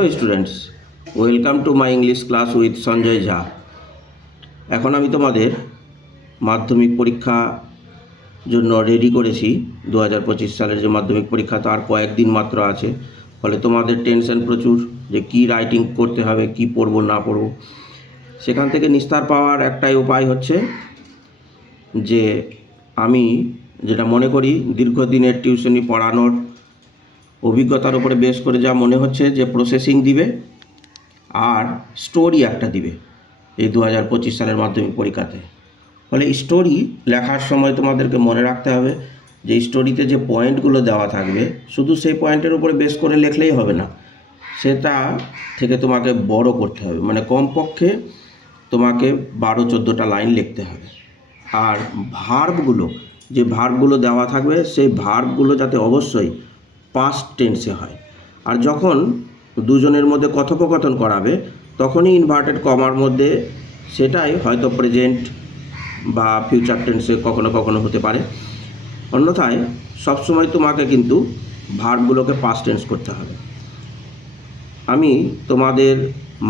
Hello students, welcome to my English class with Sanjay Jha. এখন আমি তোমাদের মাধ্যমিক পরীক্ষা জন্য রেডি করেছি। 2025 সালের যে মাধ্যমিক পরীক্ষা তার কয়েকদিন মাত্র আছে, ফলে তোমাদের টেনশন প্রচুর যে কি রাইটিং করতে হবে, কি পড়বো না পড়বো। সেখান থেকে নিস্তার পাওয়ার একটাই উপায় হচ্ছে যে আমি যেটা মনে করি দীর্ঘদিনের টিউশনি পড়ানোর অভিজ্ঞতার উপরে বেস করে যা মনে হচ্ছে যে প্রসেসিং দিবে আর স্টোরি একটা দিবে এই 2025 সালের মাধ্যমিক পরীক্ষাতে। ফলে স্টোরি লেখার সময় তোমাদেরকে মনে রাখতে হবে যে স্টোরিতে যে পয়েন্টগুলো দেওয়া থাকবে শুধু সেই পয়েন্টের উপরে বেস করে লিখলেই হবে না, সেটা থেকে তোমাকে বড় করতে হবে, মানে কমপক্ষে তোমাকে 12-14টা লাইন লিখতে হবে। আর যে ভার্বগুলো দেওয়া থাকবে সেই ভার্বগুলো যাতে অবশ্যই পাস্ট টেন্সে হয়। আর যখন দুজনের মধ্যে কথোপকথন করাবে তখনই ইনভার্টেড কমার মধ্যে সেটাই হয়তো প্রেজেন্ট বা ফিউচার টেন্সে কখনো কখনো হতে পারে। অন্যথায় সবসময় তোমাকে কিন্তু ভার্বগুলোকে পাস্ট টেন্স করতে হবে। আমি তোমাদের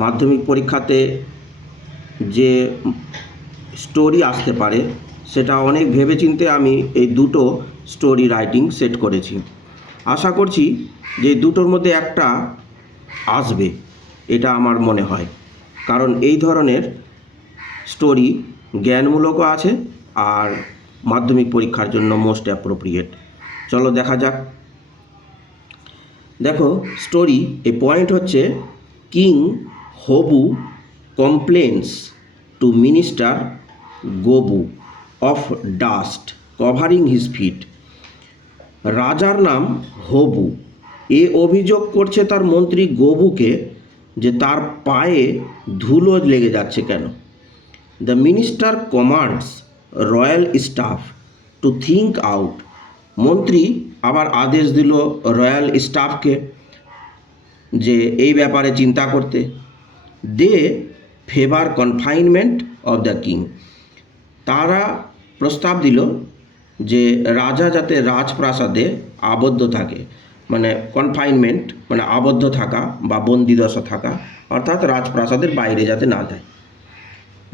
মাধ্যমিক পরীক্ষাতে যে স্টোরি আসতে পারে সেটা অনেক ভেবেচিন্তে আমি এই দুটো স্টোরি রাইটিং সেট করেছি। আশা করছি যে দুটোর মধ্যে একটা আসবে, এটা আমার মনে হয়, কারণ এই ধরনের স্টোরি জ্ঞানমূলকও আছে আর মাধ্যমিক পরীক্ষার জন্য মোস্ট অ্যাপ্রোপ্রিয়েট। চলো দেখা যাক। দেখো স্টোরি এ পয়েন্ট হচ্ছে king Hobu complains to minister Gobu of dust covering his feet. রাজার নাম হবু, এ অভিযোগ করছে তার মন্ত্রী গবুকে যে তার পায়ে ধুলো লেগে যাচ্ছে কেন। The minister commands royal staff two think out. মন্ত্রী আবার আদেশ দিল রয়্যাল স্টাফকে যে এই ব্যাপারে চিন্তা করতে। They favour confinement of the king. তারা প্রস্তাব দিল যে রাজা যাতে রাজপ্রাসাদে আবদ্ধ থাকে, মানে কনফাইনমেন্ট মানে আবদ্ধ থাকা বা বন্দিদশা থাকা, অর্থাৎ রাজপ্রাসাদের বাইরে যাতে না যায়।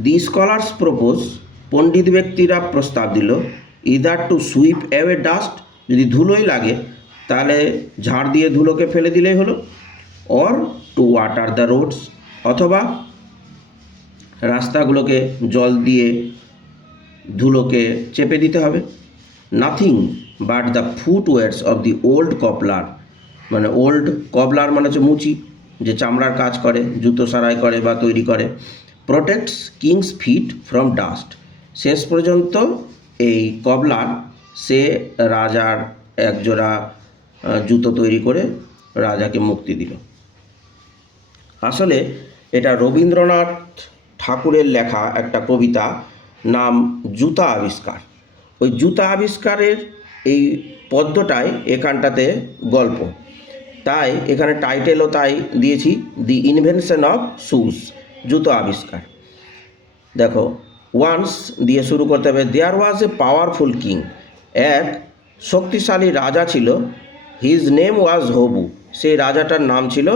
দি স্কলার্স প্রপোজ, পণ্ডিত ব্যক্তিরা প্রস্তাব দিল, either two sweep away dust, যদি ধুলোই লাগে তাহলে ঝাড় দিয়ে ধুলোকে ফেলে দিলেই হলো, or to water the roads, অথবা রাস্তাগুলোকে জল দিয়ে ধুলোকে চেপে দিতে হবে। Nothing but the footwears of the old cobbler, মানে ওল্ড কবলার মানে হচ্ছে মুচি, যে চামড়ার কাজ করে, জুতো সারাই করে বা তৈরি করে, protects king's feet from dust. শেষ পর্যন্ত এই কবলার সে রাজার একজোড়া জুতো তৈরি করে রাজাকে মুক্তি দিল। আসলে এটা রবীন্দ্রনাথ ঠাকুরের লেখা একটা কবিতা, নাম জুতা আবিষ্কার। ওই জুতা আবিষ্কারের এই পদ্যটাই এখানটাতে গল্প, তাই এখানে টাইটেলও তাই দিয়েছি, দি ইনভেনশন অফ শুজ, জুতো আবিষ্কার। দেখো ওয়ান্স দিয়ে শুরু করতে হবে। দেয়ার ওয়াজ এ পাওয়ারফুল কিং, এক শক্তিশালী রাজা ছিল। হিজ নেম ওয়াজ হবু, সেই রাজাটার নাম ছিল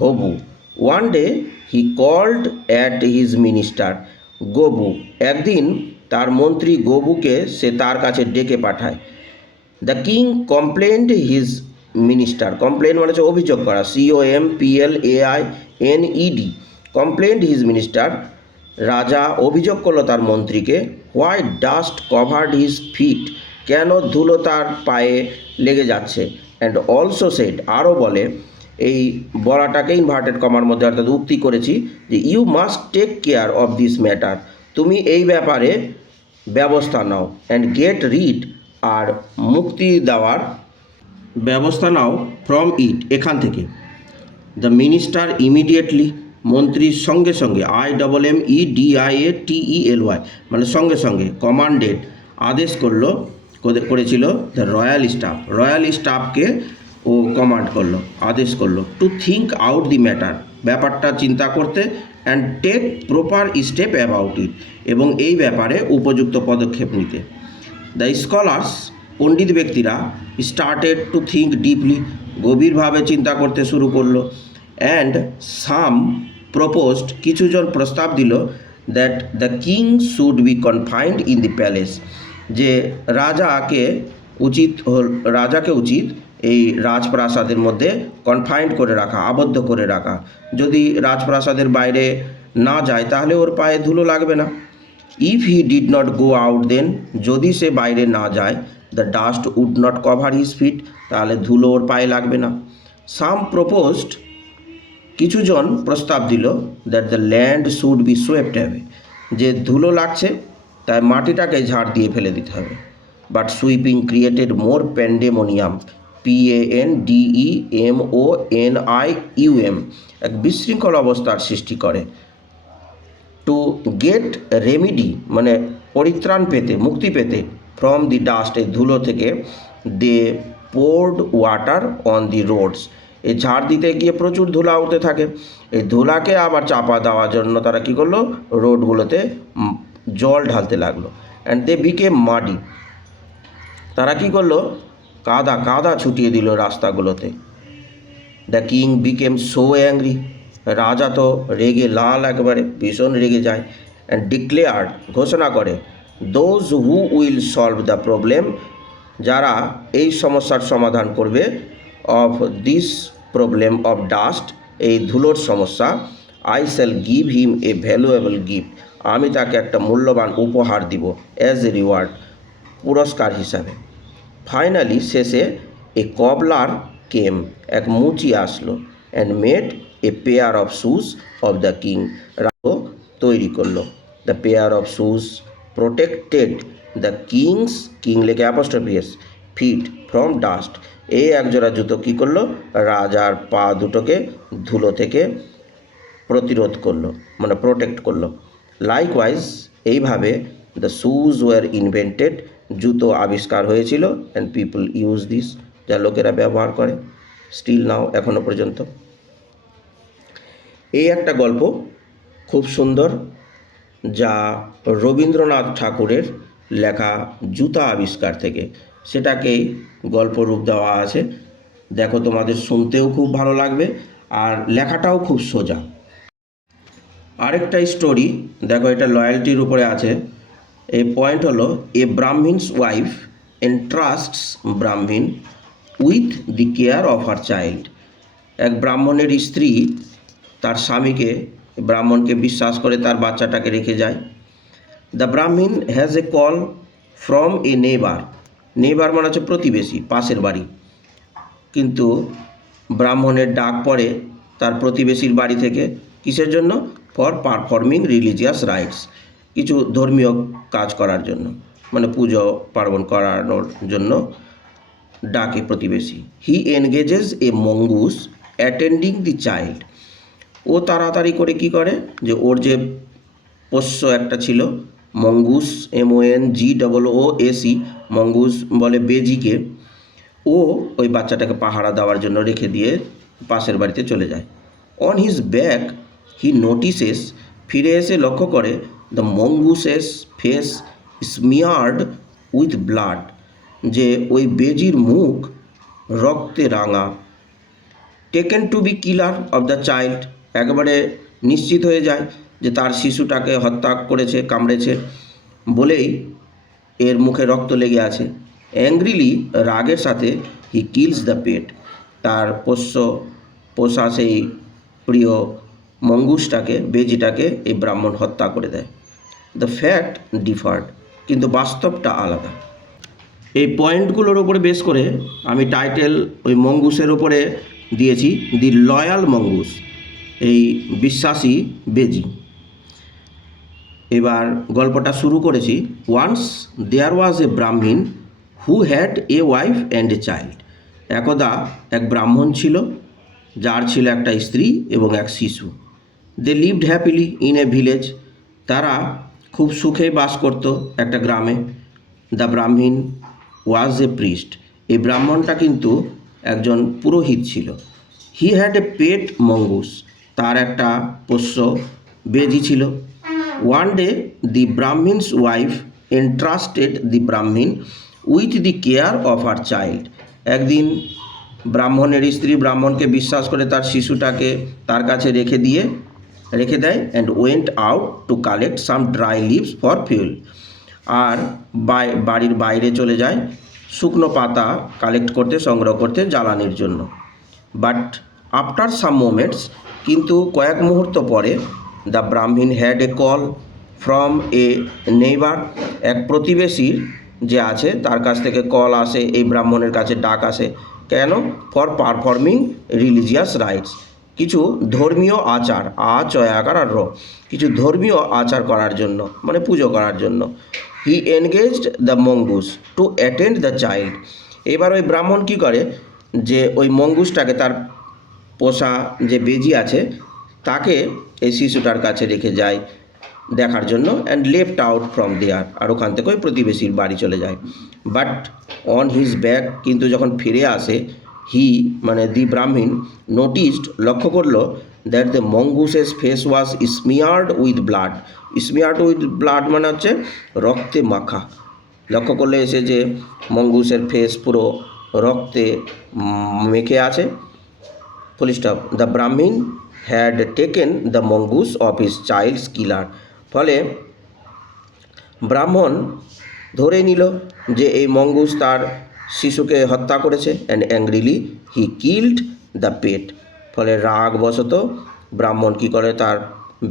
Hobu. One day he called at his minister Gobu, একদিন তার মন্ত্রী গবুকে সে তার কাছে ডেকে পাঠায়। The king complained his minister, complain মানে হচ্ছে অভিযোগ করা, COMPLAINED, কমপ্লেন্ড হিজ মিনিস্টার, রাজা অভিযোগ করলো তার মন্ত্রীকে, why dust covered his fit, কেন ধুলো তার পায়ে লেগে যাচ্ছে। অ্যান্ড অলসো সেড, আরও বলে, এই বলাটাকে ইনভার্টেড কমার মধ্যে অর্থাৎ উক্তি করেছি, যে you must take care of this matter, তুমি এই ব্যাপারে ব্যবস্থা নাও, অ্যান্ড গেট রিড, আর মুক্তি দেওয়ার ব্যবস্থা নাও, ফ্রম ইট, এখান থেকে। দ্য মিনিস্টার ইমিডিয়েটলি, মন্ত্রীর সঙ্গে সঙ্গে, IMMEDIATELY মানে সঙ্গে সঙ্গে, কমান্ডেড আদেশ করেছিল দ্য রয়্যাল স্টাফ, রয়্যাল স্টাফকে ও কমান্ড করলো, আদেশ করলো, to think out the matter, ব্যাপারটা চিন্তা করতে, and take proper step about it, এবং এই ব্যাপারে উপযুক্ত পদক্ষেপ নিতে। দ্য স্কলার্স, পণ্ডিত ব্যক্তিরা, স্টার্টেড টু থিঙ্ক ডিপলি, গভীরভাবে চিন্তা করতে শুরু করলো, অ্যান্ড সাম প্রপোজড, কিছুজন প্রস্তাব দিল that the king should be confined in the palace, যে রাজাকে উচিত এই রাজপ্রাসাদের মধ্যে কনফাইন্ড করে রাখা, আবদ্ধ করে রাখা। যদি রাজপ্রাসাদের বাইরে না যায় তাহলে ওর পায়ে ধুলো লাগবে না। If he did not go out then, যদি সে বাইরে না যায়, the dust would not cover his feet, তাহলে ধুলো ওর পায়ে লাগবে না। সাম প্রপোজড, কিছুজন প্রস্তাব দিল that the land should be swept away, যে ধুলো লাগছে তাই মাটিটাকে ঝাড় দিয়ে ফেলে দিতে হবে। But sweeping created more pandemonium, PANDEMONIUM, এক বিশৃঙ্খল অবস্থার সৃষ্টি করে। টু গেট রেমিডি, মানে পরিত্রাণ পেতে, মুক্তি পেতে, ফ্রম দি ডাস্ট, এই ধুলো থেকে, they poured water on the roads, এই ঝাড় দিতে গিয়ে প্রচুর ধুলা উঠতে থাকে। এই ধুলাকে আবার চাপা দেওয়ার জন্য তারা কী করলো, রোডগুলোতে জল ঢালতে লাগলো। অ্যান্ড দে বিকেম মাডি, তারা কী করলো, কাদা ছুটিয়ে দিল রাস্তাগুলোতে। The king became so angry, রাজা তো রেগে লাল, একেবারে ভীষণ রেগে যায়। অ্যান্ড ডিক্লেয়ার্ড, ঘোষণা করে, those who will solve the problem, যারা এই সমস্যার সমাধান করবে, of this problem of dust, এই ধুলোর সমস্যা, I shall give him a valuable gift, আমি তাকে একটা মূল্যবান উপহার দিব, অ্যাজ এ রিওয়ার্ড, পুরস্কার হিসাবে। ফাইনালি শেষে এ কবলার কেম, এক মুচি আসলো, and made a pair of shoes of the king, রাজা তৈরি করলো। The pair of shoes protected the king লেখে অ্যাপোস্ট্রফি ফিট ফ্রম ডাস্ট, এই একজোড়া জুতো কী করলো, রাজার পা দুটোকে ধুলো থেকে প্রতিরোধ করলো, মানে প্রোটেক্ট করলো। লাইকওয়াইজ, এইভাবে দ্য শুজ ওয়ার ইনভেন্টেড, জুতো আবিষ্কার হয়েছিল, অ্যান্ড পিপল ইউজ দিস, যা লোকেরা ব্যবহার করে স্টিল নাও, এখনও পর্যন্ত। এই একটা গল্প খুব সুন্দর, যা রবীন্দ্রনাথ ঠাকুরের লেখা জুতা আবিষ্কার থেকে, সেটাকেই গল্প রূপ দেওয়া আছে। দেখো, তোমাদের শুনতেও খুব ভালো লাগবে আর লেখাটাও খুব সোজা। আরেকটা স্টোরি দেখো, এটা লয়্যালটির উপরে আছে। এই পয়েন্ট হলো, এ ব্রাহ্মিনস ওয়াইফ এন্ট্রাস্টস ব্রাহ্মণ with the care of her child, এক ব্রাহ্মণের স্ত্রী তার স্বামীকে, ব্রাহ্মণকে বিশ্বাস করে তার বাচ্চাটাকে রেখে যায়। দ্য ব্রাহ্মণ has a call from a নেবার মানে হচ্ছে প্রতিবেশী, পাশের বাড়ি। কিন্তু ব্রাহ্মণের ডাক পড়ে তার প্রতিবেশীর বাড়ি থেকে, কিসের জন্য, ফর পারফর্মিং রিলিজিয়াস রাইটস, কিছু ধর্মীয় কাজ করার জন্য, মানে পুজো পার্বণ করানোর জন্য ডাকে প্রতিবেশী। হি এনগেজেস এ মঙ্গুস অ্যাটেন্ডিং দি চাইল্ড, ও তাড়াতাড়ি করে কি করে, যে ওর যে পোষ্য একটা ছিল মঙ্গুস, MONGOOS, মঙ্গুস বলে বেজিকে, ও ওই বাচ্চাটাকে পাহারা দেওয়ার জন্য রেখে দিয়ে পাশের বাড়িতে চলে যায়। On his back he notices, ফিরে এসে লক্ষ্য করে, the mongoose's face smeared with blood, যে ওই বেজির মুখ রক্তে রাঙা। Taken to be killer of the child, একেবারে নিশ্চিত হয়ে যায় যে তার শিশুটাকে হত্যা করেছে, কামড়েছে বলেই এর মুখে রক্ত লেগে আছে। অ্যাংগ্রিলি, রাগের সাথে, হি কিলস দ্য পেট, তার পোষা সেই প্রিয় মঙ্গুসটাকে, বেজিটাকে এই ব্রাহ্মণ হত্যা করে দেয়। দ্য ফ্যাক্ট ডিফার্ড, কিন্তু বাস্তবটা আলাদা। এই পয়েন্টগুলোর উপরে বেস করে আমি টাইটেল ওই মঙ্গুসের উপরে দিয়েছি, দি লয়াল মঙ্গুস, এই বিশ্বাসী বেজি। এবার গল্পটা শুরু করেছি। ওয়ান্স দেয়ার ওয়াজ এ ব্রাহ্মণ who had a wife and a child, একদা এক ব্রাহ্মণ ছিল যার ছিল একটা স্ত্রী এবং এক শিশু। They lived happily in a village, তারা খুব সুখে বাস করত একটা গ্রামে। দ্য ব্রাহ্মণ ওয়াজ এ প্রিস্ট, এই ব্রাহ্মণটা কিন্তু একজন পুরোহিত ছিল। He had a pet mongoose, তার একটা পোষ্য বেজি ছিল। One day the Brahmins wife entrusted দি ব্রাহ্মণ with the care of her child, একদিন ব্রাহ্মণের স্ত্রী ব্রাহ্মণকে বিশ্বাস করে তার শিশুটাকে তার কাছে রেখে দেয় and went out to collect some dry leaves for fuel. আর বাড়ির বাইরে চলে যায় শুকনো পাতা কালেক্ট করতে, সংগ্রহ করতে জ্বালানির জন্য। বাট আফটার সাম মোমেন্টস, কিন্তু কয়েক মুহূর্ত পরে, the Brahmin had a call from a neighbour, এক প্রতিবেশীর যে আছে তার কাছ থেকে কল আসে, এই ব্রাহ্মণের কাছে ডাক আসে। কেন? ফর পারফর্মিং রিলিজিয়াস রাইটস, কিছু ধর্মীয় আচার, চয়াকার আর কিছু ধর্মীয় আচার করার জন্য, মানে পুজো করার জন্য। He engaged the mongoose to attend the child. এবার ওই ব্রাহ্মণ কী করে, যে ওই মঙ্গুসটাকে, তার পোষা যে বেজি আছে তাকে এই শিশুটার কাছে রেখে যায় দেখার জন্য, অ্যান্ড লেফট আউট ফ্রম দেয়ার, আর ওখান থেকে ওই প্রতিবেশীর বাড়ি চলে যায়। বাট অন হিজ ব্যাক, কিন্তু যখন ফিরে আসে, হি মানে দি ব্রাহ্মণ নোটিসড, লক্ষ্য করলো, that the mongoose's face was smeared with blood. Smeared with blood মানে হচ্ছে রক্তে মাখা। লক্ষ্য করলে এসে যে মঙ্গুসের ফেস পুরো রক্তে মেখে আছে। Full stop. The Brahmin had taken the mongoose of his child's killer. ফলে ব্রাহ্মণ ধরে নিল যে এই মঙ্গুস তার শিশুকে হত্যা করেছে, and angrily he killed the pet. ফলে রাগবশত ব্রাহ্মণ কী করে, তার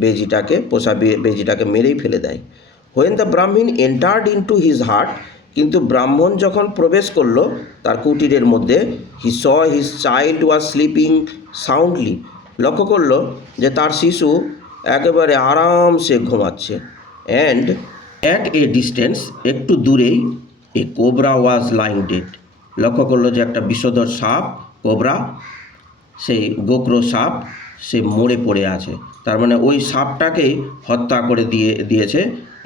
বেজিটাকে, পোষা বেজিটাকে মেরেই ফেলে দেয়। When the Brahmin entered into his heart, কিন্তু ব্রাহ্মণ যখন প্রবেশ করলো তার কুটিরের মধ্যে, he saw his child was sleeping soundly, লক্ষ্য করলো যে তার শিশু একেবারে আরামসে ঘুমাচ্ছে। অ্যান্ড অ্যাট এ ডিস্টেন্স, একটু দূরেই, এ কোবরা ওয়াজ লাইং ডেড, লক্ষ্য করলো যে একটা বিষধর সাপ, কোবরা, সেই গোকরো সাপ, সে মরে পড়ে আছে। তার মানে ওই সাপটাকেই হত্যা করে দিয়েছে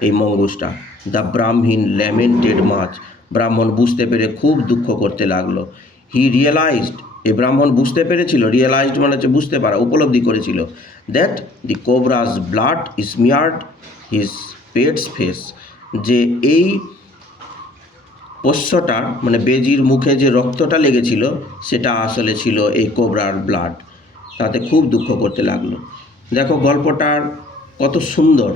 এই মঙ্গুসটা। দ্য ব্রাহ্মণ ল্যামেন্টেড মাচ, ব্রাহ্মণ বুঝতে পেরে খুব দুঃখ করতে লাগলো। হি রিয়েলাইজড, এই ব্রাহ্মণ বুঝতে পেরেছিল, রিয়েলাইজড মানে হচ্ছে বুঝতে পারা, উপলব্ধি করেছিল, that the cobra's blood smeared his pet's face, যে এই পোষ্যটার মানে বেজির মুখে যে রক্তটা লেগেছিল সেটা আসলে ছিল এই কোবরার ব্লাড। তাতে খুব দুঃখ করতে লাগলো। দেখো গল্পটার কত সুন্দর,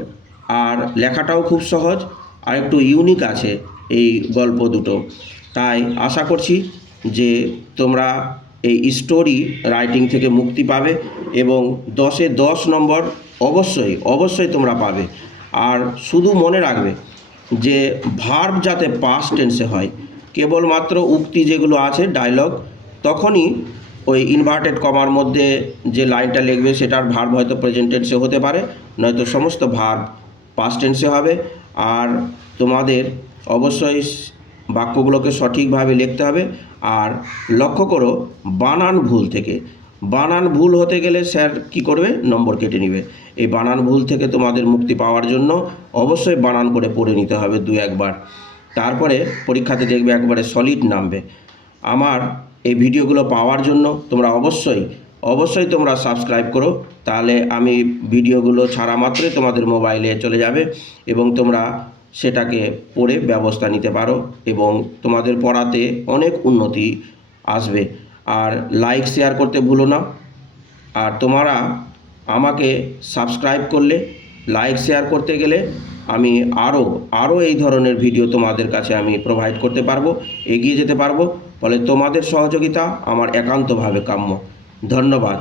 আর লেখাটাও খুব সহজ, আর একটু ইউনিক আছে এই গল্প দুটো। তাই আশা করছি যে তোমরা এই স্টোরি রাইটিং থেকে মুক্তি পাবে, এবং 10-এ 10 নম্বর অবশ্যই তোমরা পাবে। আর শুধু মনে রাখবে যে ভার্ব যাতে পাস্ট টেন্সে হয়, কেবলমাত্র উক্তি যেগুলো আছে ডায়লগ, তখনই ওই ইনভার্টেড কমার মধ্যে যে লাইনটা লিখবে সেটার ভার্ব হয়তো প্রেজেন্ট টেন্সে হতে পারে, নয়তো সমস্ত ভার্ব পাস্ট টেন্সে হবে। আর তোমাদের অবশ্যই বাক্যগুলোকে সঠিকভাবে লিখতে হবে। আর লক্ষ্য করো বানান ভুল হতে গেলে স্যার কি করবে, নম্বর কেটে নেবে। এই বানান ভুল থেকে তোমাদের মুক্তি পাওয়ার জন্য অবশ্যই বানান করে পড়ে নিতে হবে 2-1 বার, তারপরে পরীক্ষাতে দেখবে একবারে সলিড নামবে। আমার এই ভিডিওগুলো পাওয়ার জন্য তোমরা অবশ্যই তোমরা সাবস্ক্রাইব করো, তাহলে আমি ভিডিওগুলো ছাড়া মাত্রই তোমাদের মোবাইলে চলে যাবে এবং তোমরা সেটাকে পড়ে ব্যবস্থা নিতে পারো, এবং তোমাদের পড়াতে অনেক উন্নতি আসবে। আর লাইক শেয়ার করতে ভুলো না। আর তোমরা আমাকে সাবস্ক্রাইব করলে, লাইক শেয়ার করতে গেলে আমি আরও এই ধরনের ভিডিও তোমাদের কাছে আমি প্রোভাইড করতে পারবো, এগিয়ে যেতে পারবো। ফলে তোমাদের সহযোগিতা আমার একান্তভাবে কাম্য। ধন্যবাদ।